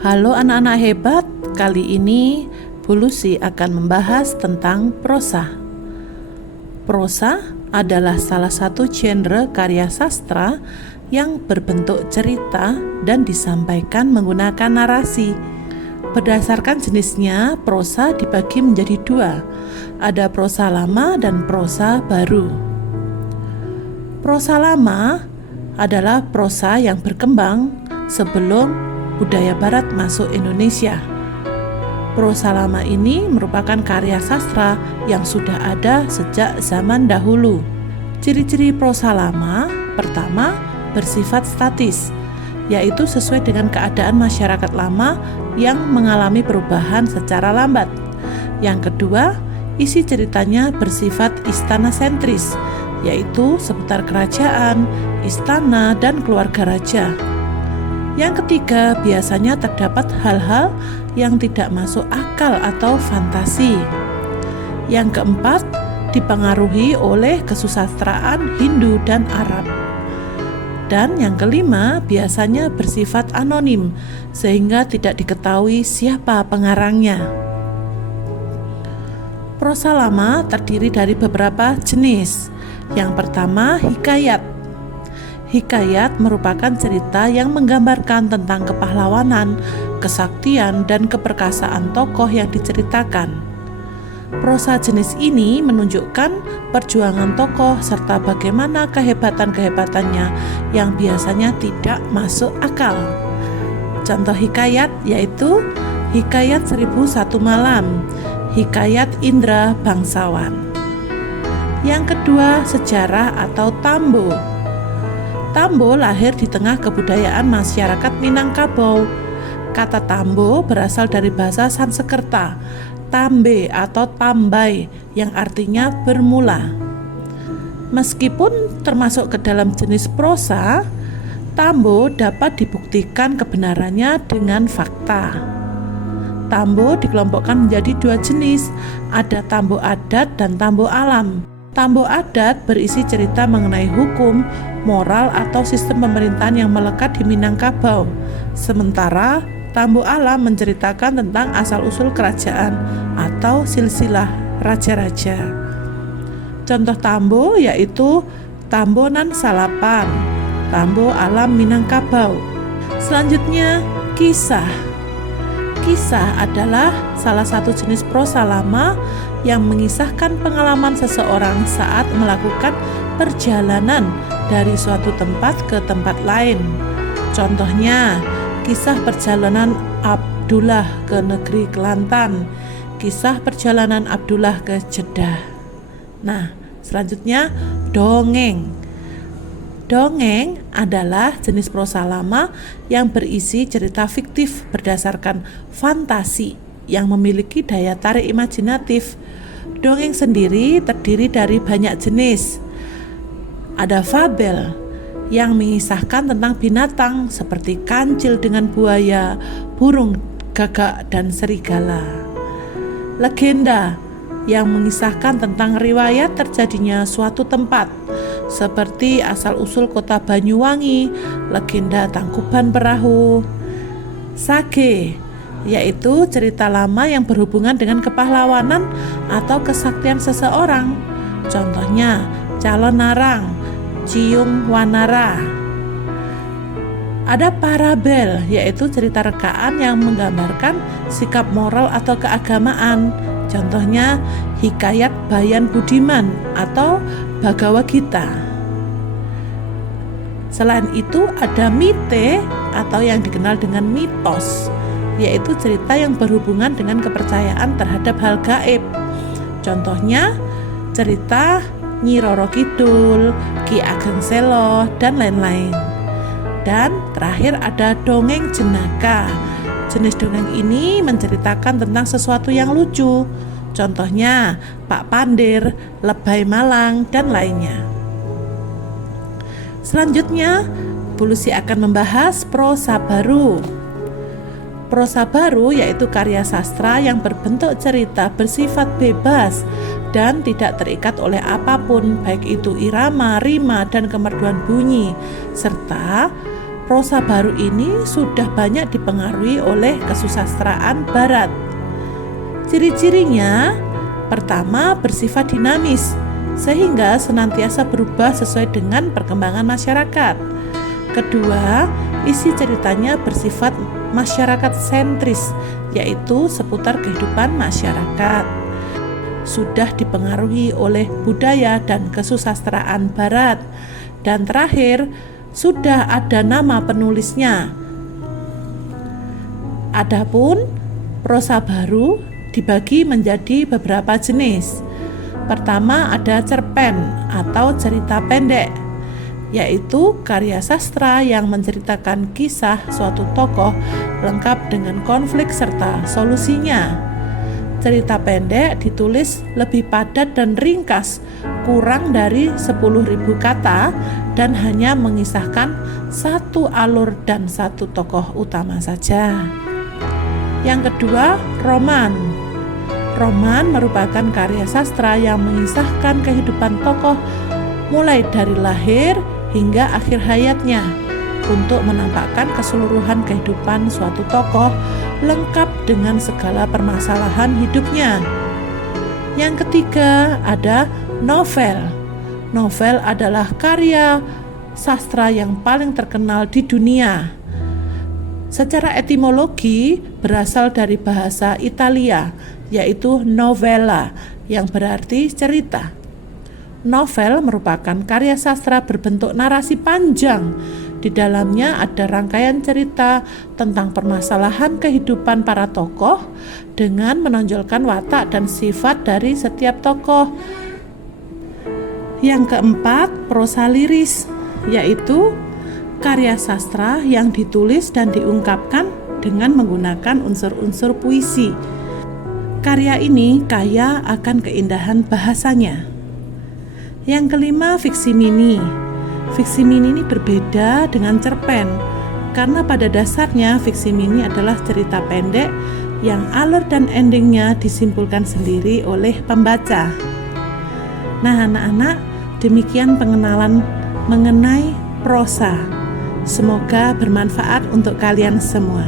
Halo anak-anak hebat, kali ini Bu Lucy akan membahas tentang prosa. Prosa adalah salah satu genre karya sastra yang berbentuk cerita dan disampaikan menggunakan narasi. Berdasarkan jenisnya, prosa dibagi menjadi dua, ada prosa lama dan prosa baru. Prosa lama adalah prosa yang berkembang sebelum budaya barat masuk Indonesia. Prosa lama ini merupakan karya sastra yang sudah ada sejak zaman dahulu. Ciri-ciri prosa lama, pertama, bersifat statis, yaitu sesuai dengan keadaan masyarakat lama yang mengalami perubahan secara lambat. Yang kedua, isi ceritanya bersifat istana sentris, yaitu seputar kerajaan, istana, dan keluarga raja. Yang ketiga, biasanya terdapat hal-hal yang tidak masuk akal atau fantasi. Yang keempat, dipengaruhi oleh kesusastraan Hindu dan Arab. Dan yang kelima, biasanya bersifat anonim, sehingga tidak diketahui siapa pengarangnya. Prosa lama terdiri dari beberapa jenis. Yang pertama, hikayat. Hikayat merupakan cerita yang menggambarkan tentang kepahlawanan, kesaktian, dan keperkasaan tokoh yang diceritakan. Prosa jenis ini menunjukkan perjuangan tokoh serta bagaimana kehebatan-kehebatannya yang biasanya tidak masuk akal. Contoh hikayat yaitu Hikayat 1001 Malam, Hikayat Indra Bangsawan. Yang kedua, sejarah atau tambo. Tambo lahir di tengah kebudayaan masyarakat Minangkabau. Kata tambo berasal dari bahasa Sanskerta, tambe atau tambai, yang artinya bermula. Meskipun termasuk ke dalam jenis prosa, tambo dapat dibuktikan kebenarannya dengan fakta. Tambo dikelompokkan menjadi dua jenis, ada tambo adat dan tambo alam. Tambo adat berisi cerita mengenai hukum, moral, atau sistem pemerintahan yang melekat di Minangkabau. Sementara tambo alam menceritakan tentang asal-usul kerajaan atau silsilah raja-raja. Contoh tambo yaitu Tambonan Salapan, tambo alam Minangkabau. Selanjutnya, kisah. Kisah adalah salah satu jenis prosa lama yang mengisahkan pengalaman seseorang saat melakukan perjalanan dari suatu tempat ke tempat lain. Contohnya, kisah perjalanan Abdullah ke negeri Kelantan, kisah perjalanan Abdullah ke Jeddah. Nah, selanjutnya dongeng. Dongeng adalah jenis prosa lama yang berisi cerita fiktif berdasarkan fantasi yang memiliki daya tarik imajinatif. Dongeng sendiri terdiri dari banyak jenis. Ada fabel yang mengisahkan tentang binatang seperti kancil dengan buaya, burung gagak, dan serigala. Legenda yang mengisahkan tentang riwayat terjadinya suatu tempat, seperti asal-usul kota Banyuwangi, legenda Tangkuban Perahu. Sage yaitu cerita lama yang berhubungan dengan kepahlawanan atau kesaktian seseorang. Contohnya Calon Narang, Ciung Wanara. Ada parabel, yaitu cerita rekaan yang menggambarkan sikap moral atau keagamaan. Contohnya Hikayat Bayan Budiman atau Bhagavad Gita. Selain itu ada mite atau yang dikenal dengan mitos, yaitu cerita yang berhubungan dengan kepercayaan terhadap hal gaib. Contohnya cerita Nyi Roro Kidul, Ki Ageng Selo, dan lain-lain. Dan terakhir ada dongeng jenaka. Jenis dongeng ini menceritakan tentang sesuatu yang lucu. Contohnya Pak Pandir, Lebay Malang, dan lainnya. Selanjutnya, Bu Lucy akan membahas prosa baru. Prosa baru yaitu karya sastra yang berbentuk cerita bersifat bebas dan tidak terikat oleh apapun, baik itu irama, rima, dan kemerduan bunyi, serta prosa baru ini sudah banyak dipengaruhi oleh kesusastraan barat. Ciri-cirinya, pertama, bersifat dinamis, sehingga senantiasa berubah sesuai dengan perkembangan masyarakat. Kedua, isi ceritanya bersifat masyarakat sentris, yaitu seputar kehidupan masyarakat. Sudah dipengaruhi oleh budaya dan kesusastraan barat. Dan terakhir, sudah ada nama penulisnya. Adapun prosa baru dibagi menjadi beberapa jenis. Pertama, ada cerpen atau cerita pendek, yaitu karya sastra yang menceritakan kisah suatu tokoh lengkap dengan konflik serta solusinya. Cerita pendek ditulis lebih padat dan ringkas, kurang dari 10.000 kata, dan hanya mengisahkan satu alur dan satu tokoh utama saja. Yang kedua, roman. Roman merupakan karya sastra yang mengisahkan kehidupan tokoh mulai dari lahir hingga akhir hayatnya, untuk menampakkan keseluruhan kehidupan suatu tokoh lengkap dengan segala permasalahan hidupnya. Yang ketiga, ada novel. Novel adalah karya sastra yang paling terkenal di dunia. Secara etimologi berasal dari bahasa Italia, yaitu novella, yang berarti cerita. Novel merupakan karya sastra berbentuk narasi panjang. Di dalamnya ada rangkaian cerita tentang permasalahan kehidupan para tokoh dengan menonjolkan watak dan sifat dari setiap tokoh. Yang keempat, prosa liris, yaitu karya sastra yang ditulis dan diungkapkan dengan menggunakan unsur-unsur puisi. Karya ini kaya akan keindahan bahasanya. Yang kelima, fiksi mini. Fiksi mini ini berbeda dengan cerpen, karena pada dasarnya fiksi mini adalah cerita pendek yang alur dan endingnya disimpulkan sendiri oleh pembaca. Nah anak-anak, demikian pengenalan mengenai prosa. Semoga bermanfaat untuk kalian semua.